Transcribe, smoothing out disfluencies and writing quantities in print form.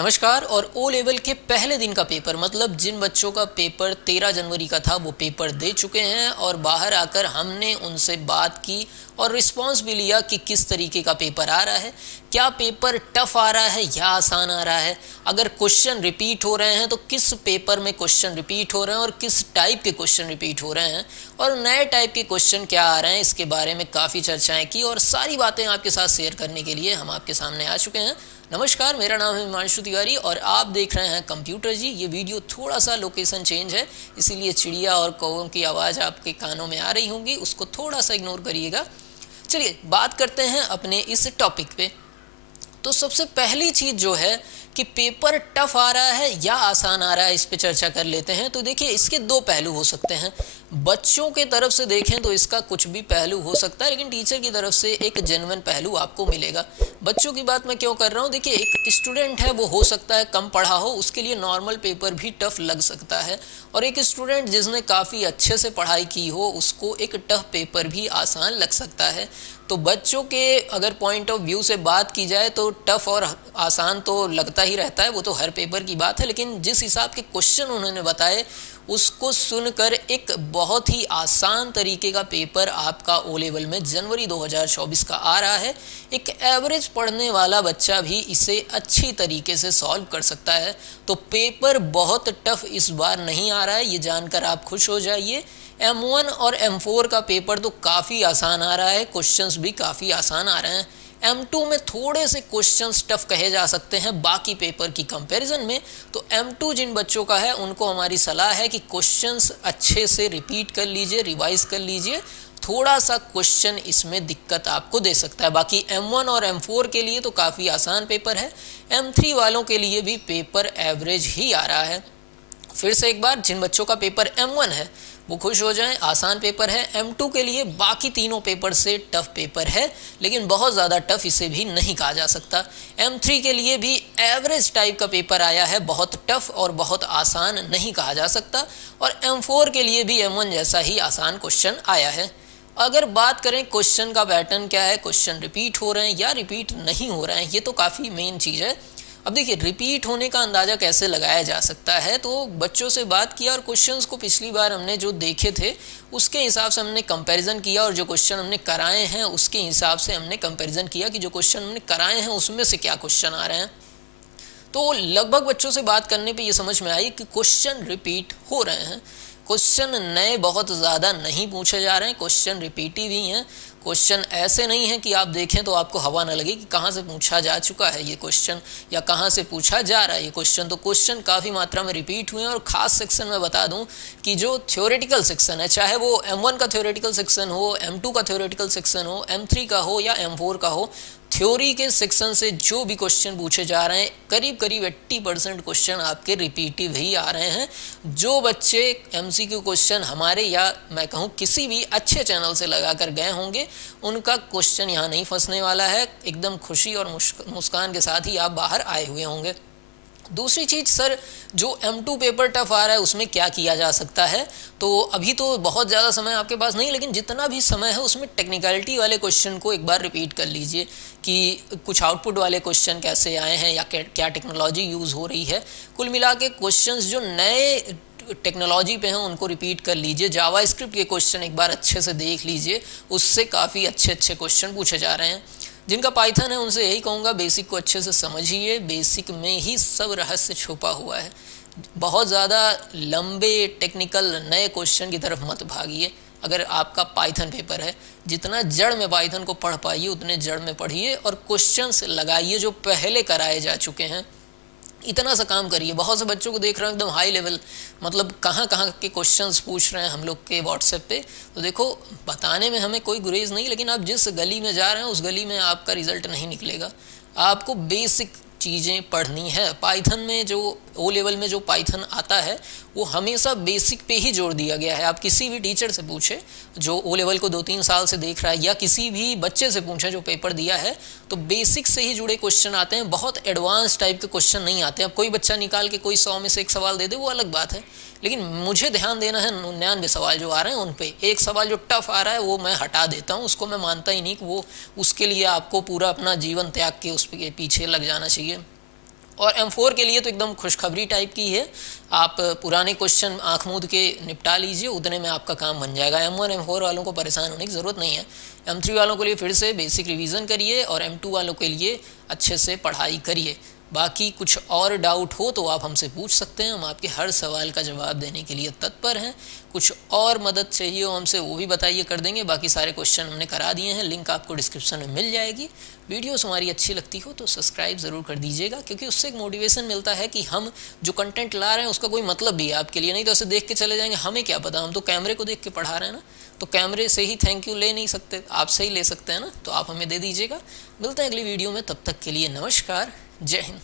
नमस्कार। और O level के पहले दिन का पेपर मतलब जिन बच्चों का पेपर 13 जनवरी का था वो पेपर दे चुके हैं और बाहर आकर हमने उनसे बात की और रिस्पांस भी लिया कि किस तरीके का पेपर आ रहा है, क्या पेपर टफ आ रहा है या आसान आ रहा है, अगर क्वेश्चन रिपीट हो रहे हैं तो किस पेपर में क्वेश्चन रिपीट हो रहे हैं और किस टाइप के क्वेश्चन रिपीट हो रहे हैं और नए टाइप के क्वेश्चन क्या आ रहे हैं। इसके बारे में काफ़ी चर्चाएं की और सारी बातें आपके साथ शेयर करने के लिए हम आपके सामने आ चुके हैं। नमस्कार, मेरा नाम है हिमांशु तिवारी और आप देख रहे हैं कंप्यूटर जी। ये वीडियो थोड़ा सा लोकेशन चेंज है, इसीलिए चिड़िया और कौवों की आवाज़ आपके कानों में आ रही होंगी, उसको थोड़ा सा इग्नोर करिएगा। चलिए बात करते हैं अपने इस टॉपिक पे। तो सबसे पहली चीज़ जो है कि पेपर टफ आ रहा है या आसान आ रहा है, इस पे चर्चा कर लेते हैं। तो देखिए, इसके दो पहलू हो सकते हैं। बच्चों के तरफ से देखें तो इसका कुछ भी पहलू हो सकता है, लेकिन टीचर की तरफ से एक जेन्युइन पहलू आपको मिलेगा। बच्चों की बात मैं क्यों कर रहा हूँ, देखिए एक स्टूडेंट है वो हो सकता है कम पढ़ा हो, उसके लिए नॉर्मल पेपर भी टफ लग सकता है, और एक स्टूडेंट जिसने काफ़ी अच्छे से पढ़ाई की हो उसको एक टफ पेपर भी आसान लग सकता है। तो बच्चों के अगर पॉइंट ऑफ व्यू से बात की जाए तो टफ और आसान तो लगता ही रहता है, वो तो हर पेपर की बात है। लेकिन जिस हिसाब के क्वेश्चन उन्होंने बताए उसको सुनकर एक बहुत ही आसान तरीके का पेपर आपका ओ लेवल में जनवरी 2024 का आ रहा है। एक एवरेज पढ़ने वाला बच्चा भी इसे अच्छी तरीके से सॉल्व कर सकता है। तो पेपर बहुत टफ इस बार नहीं आ रहा है, ये जानकर आप खुश हो जाइए। M1 और M4 का पेपर तो काफ़ी आसान आ रहा है, क्वेश्चंस भी काफ़ी आसान आ रहे हैं। M2 में थोड़े से क्वेश्चंस टफ कहे जा सकते हैं बाकी पेपर की कंपैरिजन में। तो M2 जिन बच्चों का है उनको हमारी सलाह है कि क्वेश्चंस अच्छे से रिपीट कर लीजिए, रिवाइज कर लीजिए। थोड़ा सा क्वेश्चन इसमें दिक्कत आपको दे सकता है। बाकी M1 और M4 के लिए तो काफ़ी आसान पेपर है। M3 वालों के लिए भी पेपर एवरेज ही आ रहा है। फिर से एक बार, जिन बच्चों का पेपर M1 है वो खुश हो जाएं, आसान पेपर है। M2 के लिए बाकी तीनों पेपर से टफ पेपर है, लेकिन बहुत ज़्यादा टफ इसे भी नहीं कहा जा सकता। M3 के लिए भी एवरेज टाइप का पेपर आया है, बहुत टफ और बहुत आसान नहीं कहा जा सकता। और M4 के लिए भी M1 जैसा ही आसान क्वेश्चन आया है। अगर बात करें क्वेश्चन का पैटर्न क्या है, क्वेश्चन रिपीट हो रहे हैं या रिपीट नहीं हो रहे हैं, ये तो काफ़ी मेन चीज़ है। अब देखिए, रिपीट होने का अंदाज़ा कैसे लगाया जा सकता है। तो बच्चों से बात किया और क्वेश्चंस को पिछली बार हमने जो देखे थे उसके हिसाब से हमने कंपैरिजन किया, और जो क्वेश्चन हमने कराए हैं उसके हिसाब से हमने कंपैरिजन किया कि जो क्वेश्चन हमने कराए हैं उसमें से क्या क्वेश्चन आ रहे हैं। तो लगभग बच्चों से बात करने पे ये समझ में आई कि क्वेश्चन रिपीट हो रहे हैं। क्वेश्चन नए बहुत ज़्यादा नहीं पूछे जा रहे हैं, क्वेश्चन रिपीटिव ही हैं। क्वेश्चन ऐसे नहीं है कि आप देखें तो आपको हवा न लगे कि कहाँ से पूछा जा चुका है ये क्वेश्चन या कहाँ से पूछा जा रहा है ये क्वेश्चन। तो क्वेश्चन काफ़ी मात्रा में रिपीट हुए हैं। और ख़ास सेक्शन में बता दूं कि जो थ्योरेटिकल सेक्शन है, चाहे वो M1 का थ्योरेटिकल सेक्शन हो, M2 का थ्योरेटिकल सेक्शन हो, M3 का हो या M4 का हो, थ्योरी के सेक्शन से जो भी क्वेश्चन पूछे जा रहे हैं करीब करीब 80% क्वेश्चन आपके रिपीटिव ही आ रहे हैं। जो बच्चे MCQ क्वेश्चन हमारे या मैं कहूँ किसी भी अच्छे चैनल से लगा कर गए होंगे उनका क्वेश्चन यहाँ नहीं फंसने वाला है। एकदम खुशी और मुस्कान के साथ ही आप बाहर आए हुए होंगे। दूसरी चीज़, सर जो M2 पेपर टफ आ रहा है उसमें क्या किया जा सकता है। तो अभी तो बहुत ज़्यादा समय आपके पास नहीं, लेकिन जितना भी समय है उसमें टेक्निकलिटी वाले क्वेश्चन को एक बार रिपीट कर लीजिए कि कुछ आउटपुट वाले क्वेश्चन कैसे आए हैं या क्या टेक्नोलॉजी यूज़ हो रही है। कुल मिला के क्वेश्चंस जो नए टेक्नोलॉजी पे हैं उनको रिपीट कर लीजिए। जावा स्क्रिप्ट के क्वेश्चन एक बार अच्छे से देख लीजिए, उससे काफ़ी अच्छे अच्छे क्वेश्चन पूछे जा रहे हैं। जिनका पाइथन है उनसे यही कहूँगा, बेसिक को अच्छे से समझिए, बेसिक में ही सब रहस्य छुपा हुआ है। बहुत ज़्यादा लंबे टेक्निकल नए क्वेश्चन की तरफ मत भागिए। अगर आपका पाइथन पेपर है, जितना जड़ में पाइथन को पढ़ पाइए उतने जड़ में पढ़िए और क्वेश्चंस लगाइए जो पहले कराए जा चुके हैं। इतना सा काम करिए। बहुत से बच्चों को देख रहे हैं एकदम हाई लेवल, मतलब कहाँ कहाँ के क्वेश्चंस पूछ रहे हैं हम लोग के व्हाट्सएप पे। तो देखो, बताने में हमें कोई गुरेज नहीं, लेकिन आप जिस गली में जा रहे हैं उस गली में आपका रिजल्ट नहीं निकलेगा। आपको बेसिक चीज़ें पढ़नी है। पाइथन में जो ओ लेवल में जो पाइथन आता है वो हमेशा बेसिक पे ही जोड़ दिया गया है। आप किसी भी टीचर से पूछें जो ओ लेवल को 2-3 साल से देख रहा है या किसी भी बच्चे से पूछें जो पेपर दिया है, तो बेसिक से ही जुड़े क्वेश्चन आते हैं। बहुत एडवांस टाइप के क्वेश्चन नहीं आते। अब कोई बच्चा निकाल के कोई 100 में से एक सवाल दे दे वो अलग बात है, लेकिन मुझे ध्यान देना है 99 सवाल जो आ रहे हैं उन पे। एक सवाल जो टफ आ रहा है वो मैं हटा देता हूँ, उसको मैं मानता ही नहीं कि वो उसके लिए आपको पूरा अपना जीवन त्याग के उसके पीछे लग जाना चाहिए। और M4 के लिए तो एकदम खुशखबरी टाइप की है, आप पुराने क्वेश्चन आँख मूंद के निपटा लीजिए, उतने में आपका काम बन जाएगा। M1 M4 वालों को परेशान होने की ज़रूरत नहीं है। M3 वालों के लिए फिर से बेसिक रिवीजन करिए और M2 वालों के लिए अच्छे से पढ़ाई करिए। बाकी कुछ और डाउट हो तो आप हमसे पूछ सकते हैं, हम आपके हर सवाल का जवाब देने के लिए तत्पर हैं। कुछ और मदद चाहिए हो हमसे वो भी बताइए, कर देंगे। बाकी सारे क्वेश्चन हमने करा दिए हैं, लिंक आपको डिस्क्रिप्शन में मिल जाएगी। वीडियोस हमारी अच्छी लगती हो तो सब्सक्राइब ज़रूर कर दीजिएगा, क्योंकि उससे एक मोटिवेशन मिलता है कि हम जो कंटेंट ला रहे हैं उसका कोई मतलब भी है आपके लिए। नहीं तो ऐसे देख के चले जाएंगे, हमें क्या पता, हम तो कैमरे को देख के पढ़ा रहे हैं ना, तो कैमरे से ही थैंक यू ले नहीं सकते, आपसे ही ले सकते हैं ना, तो आप हमें दे दीजिएगा। मिलते हैं अगली वीडियो में, तब तक के लिए नमस्कार, जय हिंद।